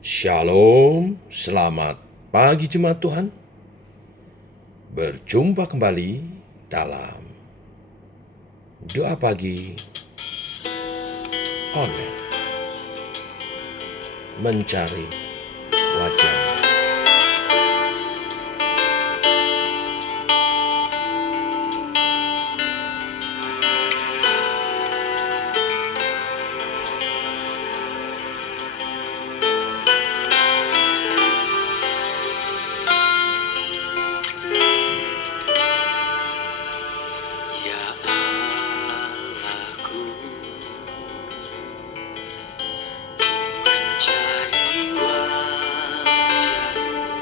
Shalom, selamat pagi jemaat Tuhan. Berjumpa kembali dalam doa pagi online, mencari wajah. Ya Allahku, mencari wajah-Mu,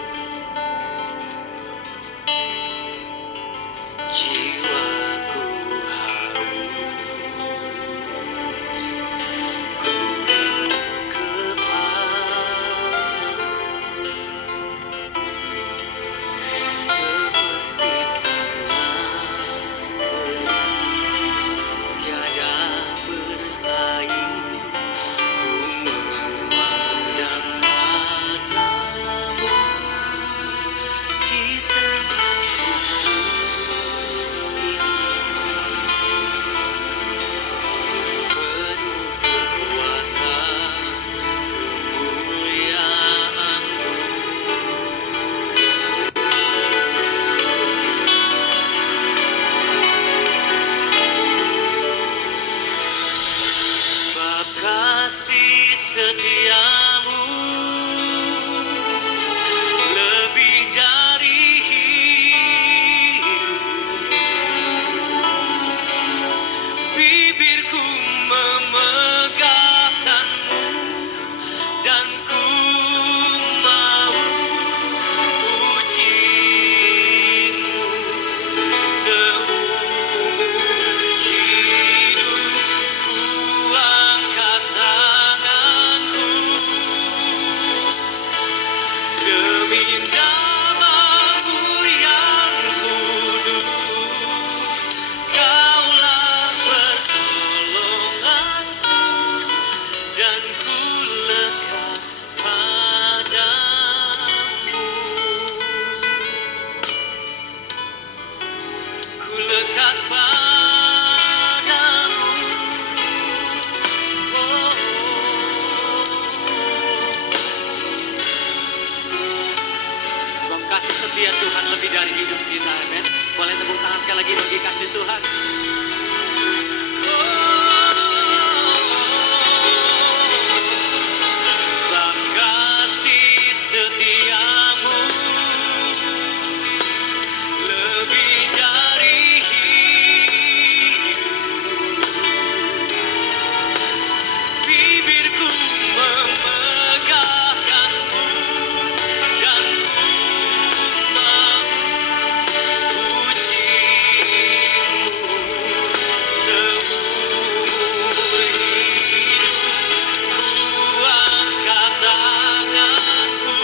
jiwaku haus, ku rindu kepadamu, seperti tanah kering tiada berair. Ku memandang padamu di tempat kudus ini, penuh kekuatan kemuliaan-Mu. Sebab kasih setiamu lebih dari hidup, bibirku memegahkanmu dan ku mau pujimu seumur hidup. Ku angkat tanganku demi nama-Mu yang kudus. Kaulah pertolonganku dan ku lekat padamu. Ku lekat padamu. Oh. Sebab kasih setia Tuhan lebih dari hidup kita, amen. Boleh tepuk tangan sekali lagi bagi kasih Tuhan. Sebab kasih setiamu lebih dari hidup, bibirku memegahkanmu dan ku mau pujimu seumur hidup. Ku angkat tanganku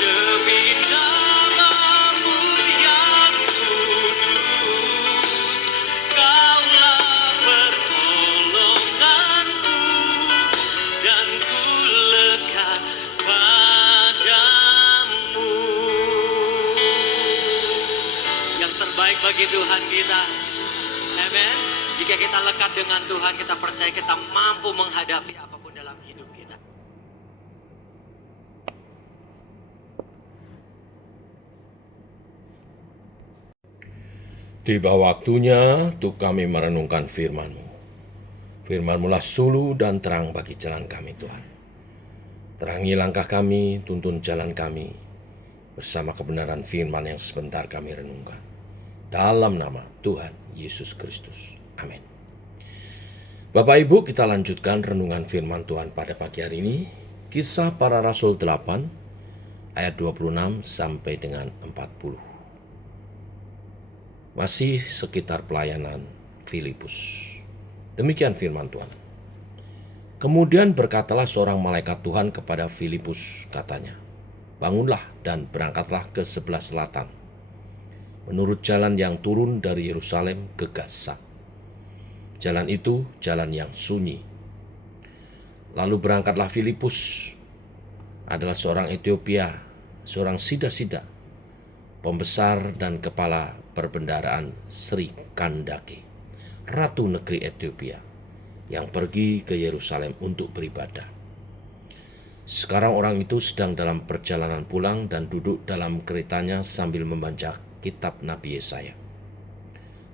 demi nama-Mu yang kudus. Kaulah pertolonganku dan ku lekat padamu. Yang terbaik bagi Tuhan kita, amen. Jika kita lekat dengan Tuhan, kita percaya kita mampu menghadapi apapun dalam hidup kita. Tiba waktunya untuk kami merenungkan firman-Mu. Firman-Mu lah suluh dan terang bagi jalan kami, Tuhan. Terangi langkah kami, tuntun jalan kami, bersama kebenaran firman yang sebentar kami renungkan. Dalam nama Tuhan Yesus Kristus. Amin. Bapak Ibu, kita lanjutkan renungan firman Tuhan pada pagi hari ini. Kisah Para Rasul 8, ayat 26 sampai dengan 40. Masih sekitar pelayanan Filipus. Demikian firman Tuhan. Kemudian berkatalah seorang malaikat Tuhan kepada Filipus, katanya, "Bangunlah dan berangkatlah ke sebelah selatan, menurut jalan yang turun dari Yerusalem ke Gaza. Jalan itu jalan yang sunyi. Lalu berangkatlah Filipus, adalah seorang Ethiopia, seorang sida-sida, pembesar dan kepala perbendaharaan Sri Kandake, ratu negeri Ethiopia, yang pergi ke Yerusalem untuk beribadah. Sekarang orang itu sedang dalam perjalanan pulang dan duduk dalam keretanya sambil membaca kitab Nabi Yesaya.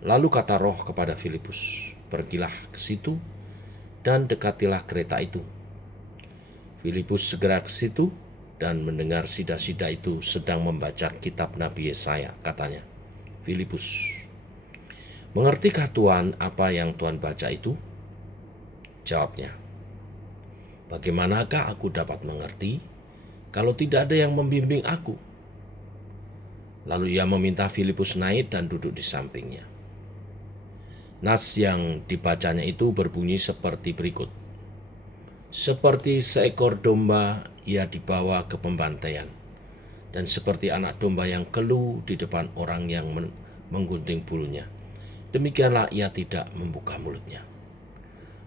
Lalu kata Roh kepada Filipus, "Pergilah ke situ dan dekatilah kereta itu." Filipus segera ke situ dan mendengar sida-sida itu sedang membaca kitab Nabi Yesaya. Katanya, "Filipus, mengertikah Tuhan apa yang Tuhan baca itu?" Jawabnya, "Bagaimanakah aku dapat mengerti kalau tidak ada yang membimbing aku?" Lalu ia meminta Filipus naik dan duduk di sampingnya. Nas yang dibacanya itu berbunyi seperti berikut. Seperti seekor domba ia dibawa ke pembantaian, dan seperti anak domba yang keluh di depan orang yang menggunting bulunya, demikianlah ia tidak membuka mulutnya.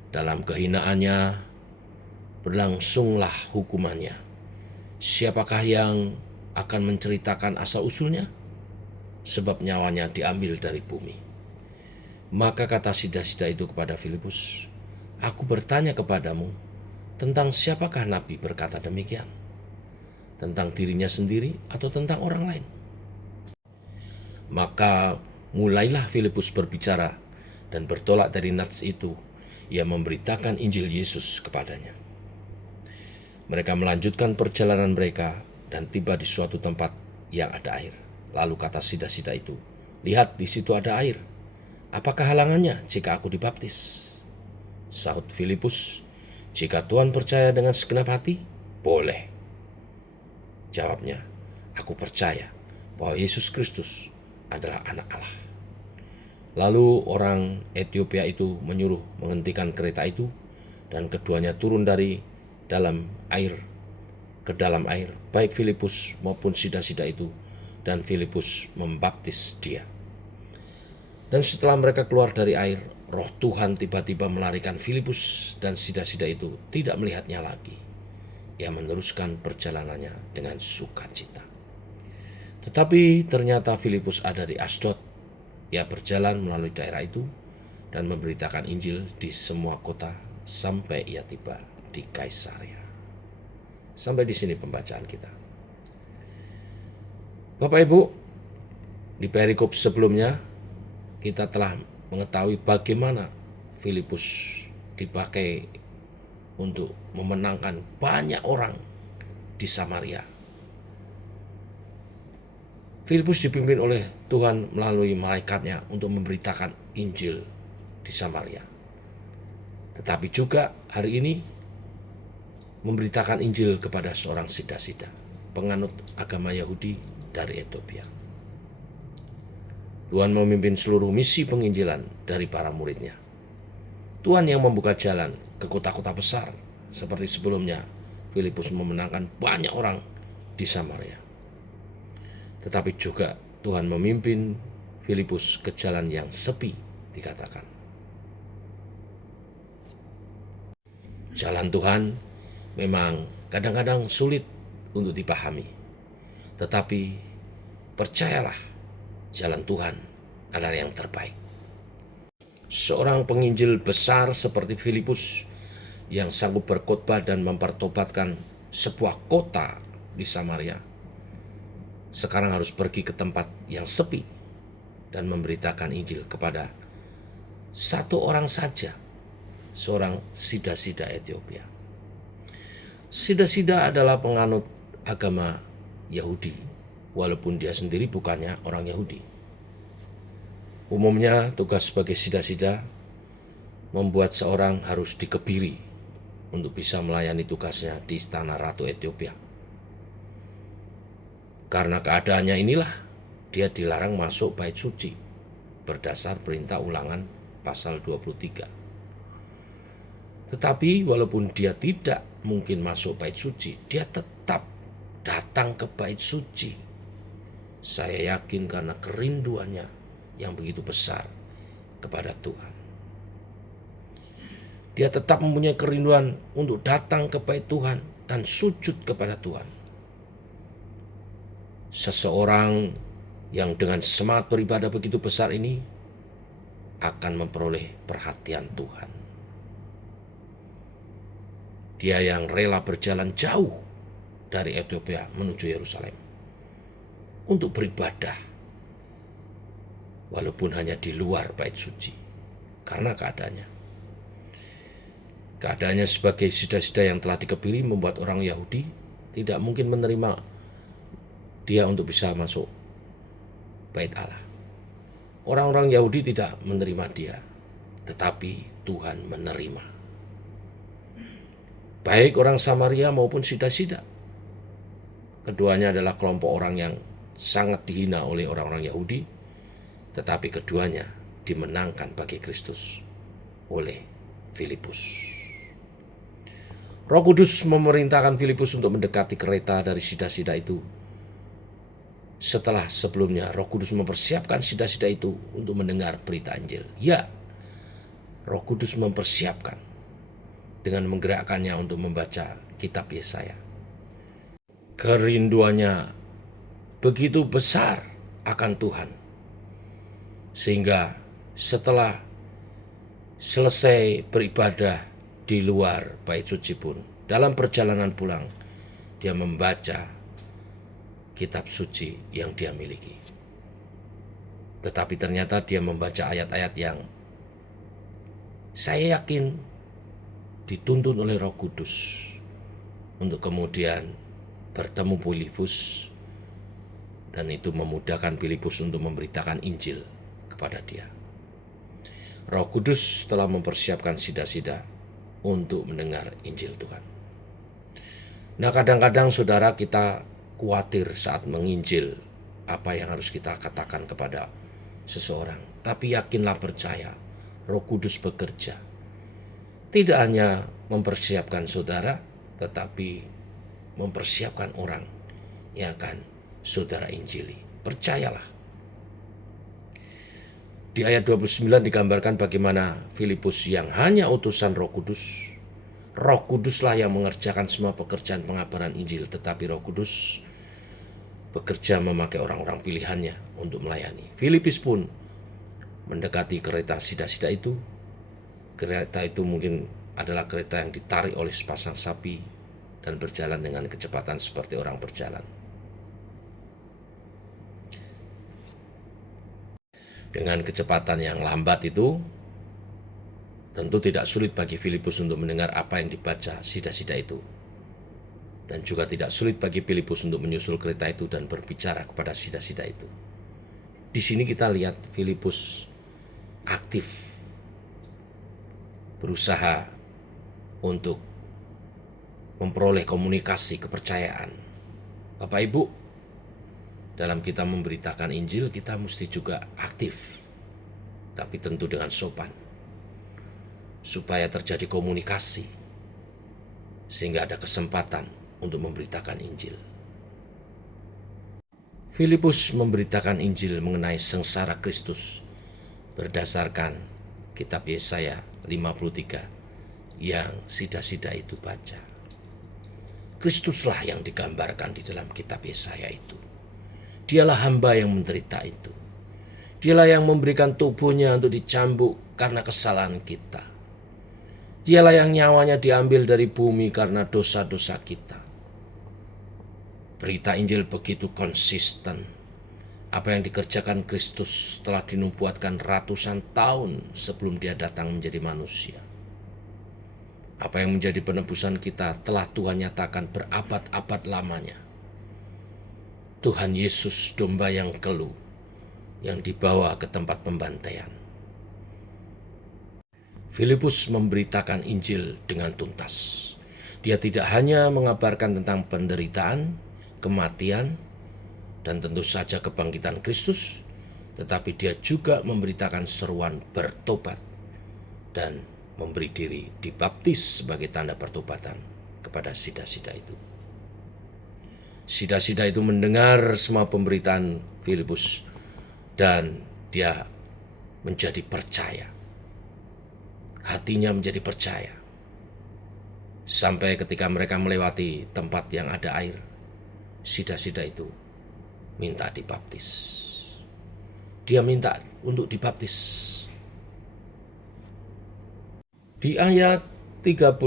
Dalam kehinaannya berlangsunglah hukumannya. Siapakah yang akan menceritakan asal-usulnya? Sebab nyawanya diambil dari bumi. Maka kata sida-sida itu kepada Filipus, "Aku bertanya kepadamu, tentang siapakah Nabi berkata demikian? Tentang dirinya sendiri atau tentang orang lain?" Maka mulailah Filipus berbicara dan bertolak dari nats itu. Ia memberitakan Injil Yesus kepadanya. Mereka melanjutkan perjalanan mereka dan tiba di suatu tempat yang ada air. Lalu kata sida-sida itu, "Lihat, di situ ada air. Apakah halangannya jika aku dibaptis?" Sahut Filipus, "Jika Tuhan percaya dengan segenap hati, boleh." Jawabnya, "Aku percaya bahwa Yesus Kristus adalah Anak Allah." Lalu orang Ethiopia itu menyuruh menghentikan kereta itu, dan keduanya turun dari dalam air ke dalam air, baik Filipus maupun sida-sida itu, dan Filipus membaptis dia. Dan setelah mereka keluar dari air, Roh Tuhan tiba-tiba melarikan Filipus, dan sida-sida itu tidak melihatnya lagi. Ia meneruskan perjalanannya dengan sukacita. Tetapi ternyata Filipus ada di Asdod. Ia berjalan melalui daerah itu dan memberitakan Injil di semua kota sampai ia tiba di Kaisaria. Sampai di sini pembacaan kita. Bapak Ibu, di perikop sebelumnya kita telah mengetahui bagaimana Filipus dipakai untuk memenangkan banyak orang di Samaria. Filipus dipimpin oleh Tuhan melalui malaikatnya untuk memberitakan Injil di Samaria. Tetapi juga hari ini memberitakan Injil kepada seorang sida-sida, penganut agama Yahudi dari Ethiopia. Tuhan memimpin seluruh misi penginjilan dari para muridnya. Tuhan yang membuka jalan ke kota-kota besar, seperti sebelumnya Filipus memenangkan banyak orang di Samaria. Tetapi juga Tuhan memimpin Filipus ke jalan yang sepi, dikatakan. Jalan Tuhan memang kadang-kadang sulit untuk dipahami. Tetapi percayalah, jalan Tuhan adalah yang terbaik. Seorang penginjil besar seperti Filipus yang sanggup berkhotbah dan mempertobatkan sebuah kota di Samaria, sekarang harus pergi ke tempat yang sepi dan memberitakan Injil kepada satu orang saja, seorang sida-sida Ethiopia. Sida-sida adalah penganut agama Yahudi, walaupun dia sendiri bukannya orang Yahudi. Umumnya tugas sebagai sida-sida membuat seorang harus dikebiri untuk bisa melayani tugasnya di istana Ratu Ethiopia. Karena keadaannya inilah, dia dilarang masuk bait suci berdasar perintah Ulangan pasal 23. Tetapi walaupun dia tidak mungkin masuk bait suci, dia tetap datang ke bait suci. Saya yakin karena kerinduannya yang begitu besar kepada Tuhan. Dia tetap mempunyai kerinduan untuk datang kepada Tuhan dan sujud kepada Tuhan. Seseorang yang dengan semangat beribadah begitu besar ini akan memperoleh perhatian Tuhan. Dia yang rela berjalan jauh dari Ethiopia menuju Yerusalem untuk beribadah, walaupun hanya di luar bait suci, karena keadaannya sebagai sida-sida yang telah dikebiri membuat orang Yahudi tidak mungkin menerima dia untuk bisa masuk bait Allah. Orang-orang Yahudi tidak menerima dia, tetapi Tuhan menerima. Baik orang Samaria maupun sida-sida. Keduanya adalah kelompok orang yang sangat dihina oleh orang-orang Yahudi, tetapi keduanya dimenangkan bagi Kristus oleh Filipus. Roh Kudus memerintahkan Filipus untuk mendekati kereta dari sida-sida itu. Setelah sebelumnya Roh Kudus mempersiapkan sida-sida itu untuk mendengar berita Injil. Ya, Roh Kudus mempersiapkan dengan menggerakkannya untuk membaca kitab Yesaya. Kerinduannya begitu besar akan Tuhan, sehingga setelah selesai beribadah di luar bait suci pun, dalam perjalanan pulang dia membaca kitab suci yang dia miliki. Tetapi ternyata dia membaca ayat-ayat yang saya yakin dituntun oleh Roh Kudus untuk kemudian bertemu Filipus, dan itu memudahkan Filipus untuk memberitakan Injil kepada dia. Roh Kudus telah mempersiapkan sida-sida untuk mendengar Injil Tuhan. Nah, kadang-kadang saudara, kita khawatir saat menginjil apa yang harus kita katakan kepada seseorang. Tapi yakinlah, percaya, Roh Kudus bekerja. Tidak hanya mempersiapkan saudara, tetapi mempersiapkan orang yang akan saudara injili. Percayalah. Di ayat 29 digambarkan bagaimana Filipus yang hanya utusan Roh Kudus. Roh Kuduslah yang mengerjakan semua pekerjaan pengabaran Injil, tetapi Roh Kudus bekerja memakai orang-orang pilihannya untuk melayani. Filipus pun mendekati kereta sida-sida itu. Kereta itu mungkin adalah kereta yang ditarik oleh sepasang sapi dan berjalan dengan kecepatan seperti orang berjalan. Dengan kecepatan yang lambat itu, tentu tidak sulit bagi Filipus untuk mendengar apa yang dibaca sida-sida itu. Dan juga tidak sulit bagi Filipus untuk menyusul kereta itu dan berbicara kepada sida-sida itu. Di sini kita lihat Filipus aktif, berusaha untuk memperoleh komunikasi kepercayaan. Bapak Ibu, dalam kita memberitakan Injil, kita mesti juga aktif, tapi tentu dengan sopan, supaya terjadi komunikasi, sehingga ada kesempatan untuk memberitakan Injil. Filipus memberitakan Injil mengenai sengsara Kristus berdasarkan kitab Yesaya 53 yang sida-sida itu baca. Kristuslah yang digambarkan di dalam kitab Yesaya itu. Dialah hamba yang menderita itu. Dialah yang memberikan tubuhnya untuk dicambuk karena kesalahan kita. Dialah yang nyawanya diambil dari bumi karena dosa-dosa kita. Berita Injil begitu konsisten. Apa yang dikerjakan Kristus telah dinubuatkan ratusan tahun sebelum dia datang menjadi manusia. Apa yang menjadi penebusan kita telah Tuhan nyatakan berabad-abad lamanya. Tuhan Yesus, domba yang keluh, yang dibawa ke tempat pembantaian. Filipus memberitakan Injil dengan tuntas. Dia tidak hanya mengabarkan tentang penderitaan, kematian, dan tentu saja kebangkitan Kristus, tetapi dia juga memberitakan seruan bertobat dan memberi diri dibaptis sebagai tanda pertobatan kepada sida-sida itu. Sida-sida itu mendengar semua pemberitaan Filipus dan dia menjadi percaya. hatinya menjadi percaya. Sampai ketika mereka melewati tempat yang ada air, sida-sida itu minta dibaptis. Dia minta untuk dibaptis. Di ayat 36,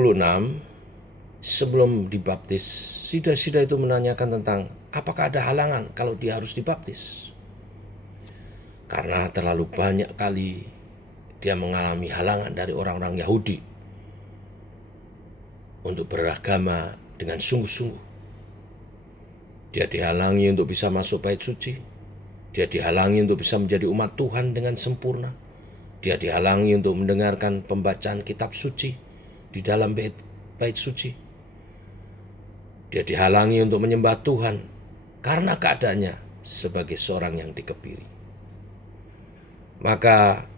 sebelum dibaptis, sida-sida itu menanyakan tentang apakah ada halangan kalau dia harus dibaptis. Karena terlalu banyak kali dia mengalami halangan dari orang-orang Yahudi untuk beragama dengan sungguh-sungguh. Dia dihalangi untuk bisa masuk bait suci. Dia dihalangi untuk bisa menjadi umat Tuhan dengan sempurna. Dia dihalangi untuk mendengarkan pembacaan kitab suci di dalam bait suci. Dia dihalangi untuk menyembah Tuhan karena keadaannya sebagai seorang yang dikebiri. Maka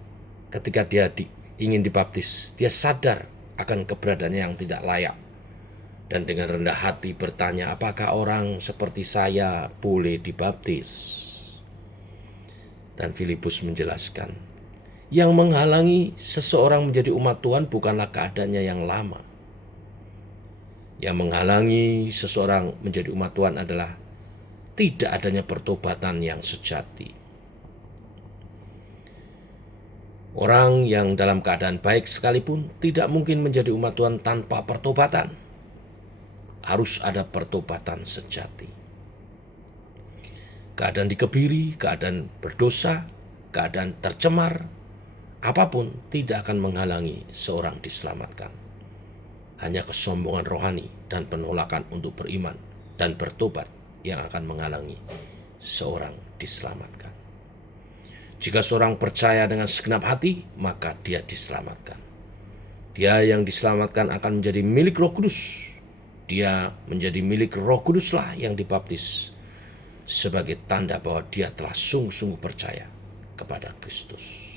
ketika dia ingin dibaptis, dia sadar akan keberadaannya yang tidak layak. Dan dengan rendah hati bertanya, apakah orang seperti saya boleh dibaptis? Dan Filipus menjelaskan, yang menghalangi seseorang menjadi umat Tuhan bukanlah keadaannya yang lama. Yang menghalangi seseorang menjadi umat Tuhan adalah tidak adanya pertobatan yang sejati. Orang yang dalam keadaan baik sekalipun tidak mungkin menjadi umat Tuhan tanpa pertobatan. Harus ada pertobatan sejati. Keadaan dikebiri, keadaan berdosa, keadaan tercemar, apapun tidak akan menghalangi seorang diselamatkan. Hanya kesombongan rohani dan penolakan untuk beriman dan bertobat yang akan menghalangi seorang diselamatkan. Jika seorang percaya dengan segenap hati, maka dia diselamatkan. Dia yang diselamatkan akan menjadi milik Roh Kudus. Dia menjadi milik Roh Kuduslah yang dibaptis sebagai tanda bahwa dia telah sungguh-sungguh percaya kepada Kristus.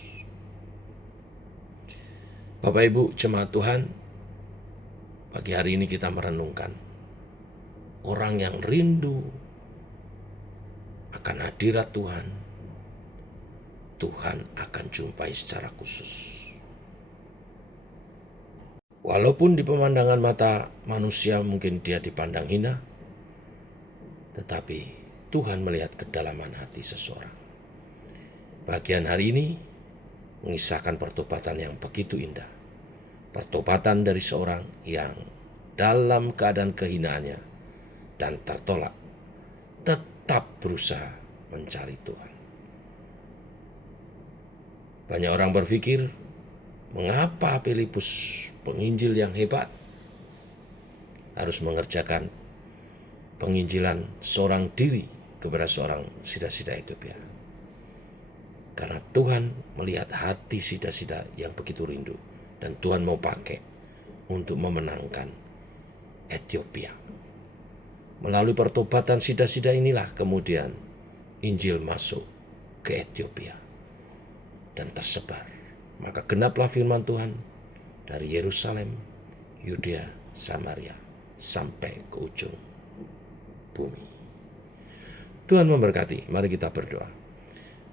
Bapak Ibu jemaat Tuhan, pagi hari ini kita merenungkan orang yang rindu akan hadirat Tuhan, Tuhan akan jumpai secara khusus. Walaupun di pemandangan mata manusia mungkin dia dipandang hina, tetapi Tuhan melihat kedalaman hati seseorang. Bagian hari ini mengisahkan pertobatan yang begitu indah. Pertobatan dari seorang yang dalam keadaan kehinaannya dan tertolak, tetap berusaha mencari Tuhan. Banyak orang berpikir, mengapa Filipus, penginjil yang hebat, harus mengerjakan penginjilan seorang diri kepada seorang sida-sida Ethiopia? Karena Tuhan melihat hati sida-sida yang begitu rindu, dan Tuhan mau pakai untuk memenangkan Ethiopia. Melalui pertobatan sida-sida inilah kemudian Injil masuk ke Ethiopia dan tersebar. Maka genaplah firman Tuhan dari Yerusalem, Yudea, Samaria, sampai ke ujung bumi. Tuhan memberkati. Mari kita berdoa.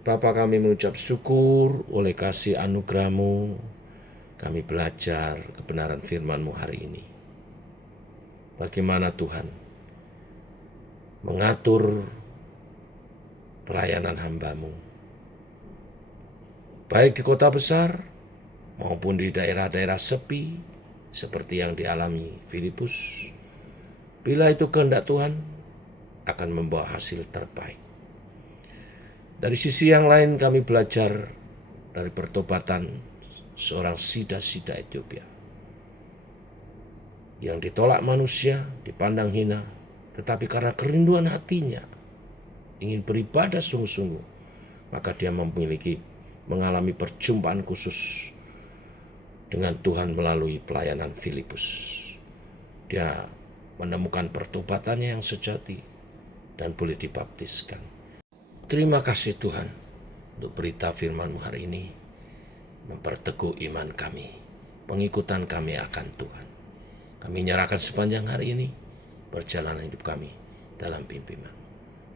Bapa, kami mengucap syukur oleh kasih anugerah-Mu. Kami belajar kebenaran firman-Mu hari ini. Bagaimana Tuhan mengatur pelayanan hamba-Mu, baik di kota besar maupun di daerah-daerah sepi seperti yang dialami Filipus. Bila itu kehendak Tuhan, akan membawa hasil terbaik. Dari sisi yang lain kami belajar dari pertobatan seorang sida-sida Ethiopia yang ditolak manusia, dipandang hina, tetapi karena kerinduan hatinya ingin beribadah sungguh-sungguh, maka dia mengalami perjumpaan khusus dengan Tuhan melalui pelayanan Filipus. Dia menemukan pertobatannya yang sejati dan boleh dibaptiskan. Terima kasih Tuhan untuk berita firman-Mu hari ini, memperteguh iman kami, pengikutan kami akan Tuhan. Kami nyerahkan sepanjang hari ini perjalanan hidup kami dalam pimpin-Mu.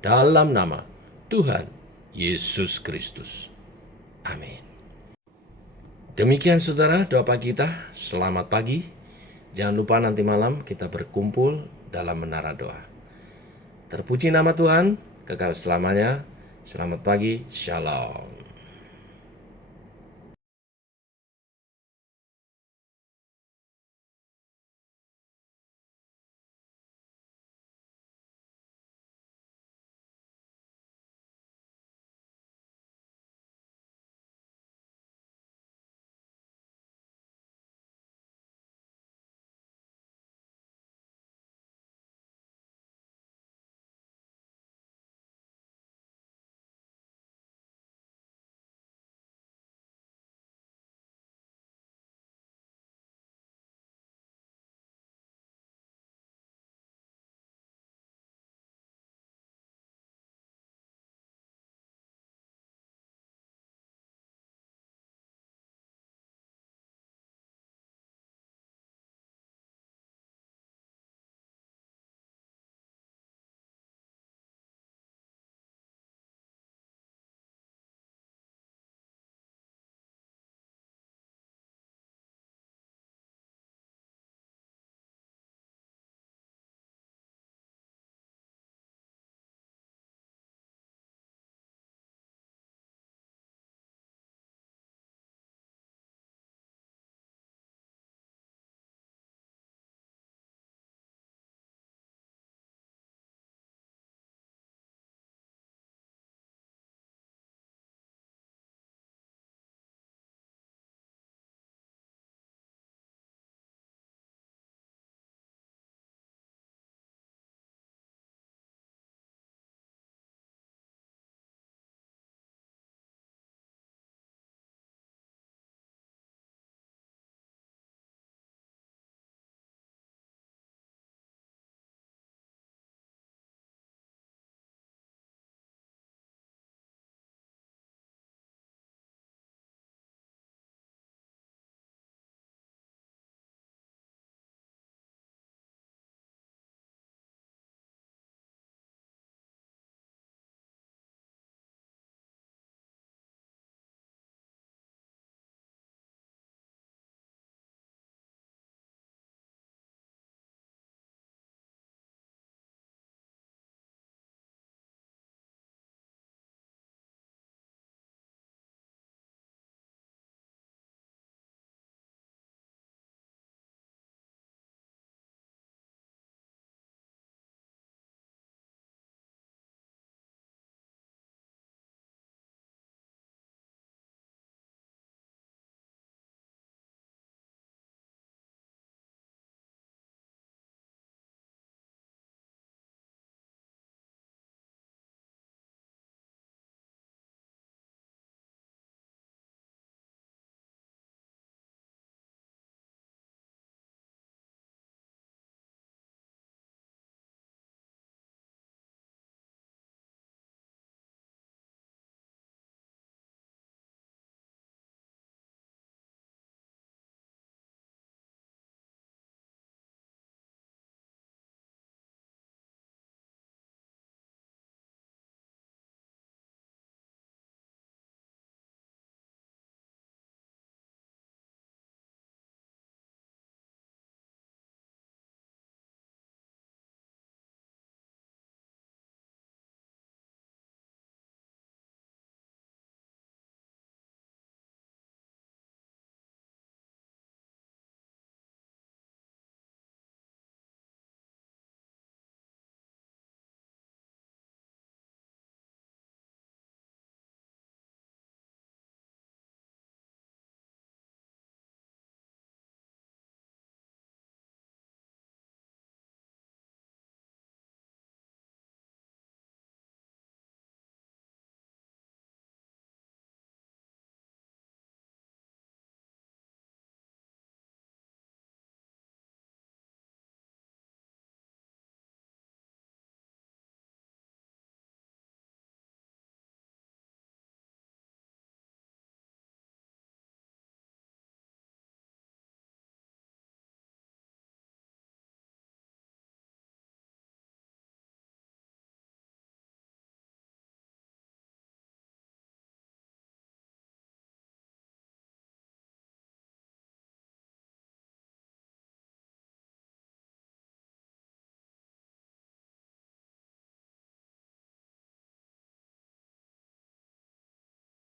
Dalam nama Tuhan Yesus Kristus. Amin. Demikian saudara doa pagi kita. Selamat pagi. Jangan lupa nanti malam kita berkumpul dalam menara doa. Terpuji nama Tuhan, kekal selamanya. Selamat pagi, shalom.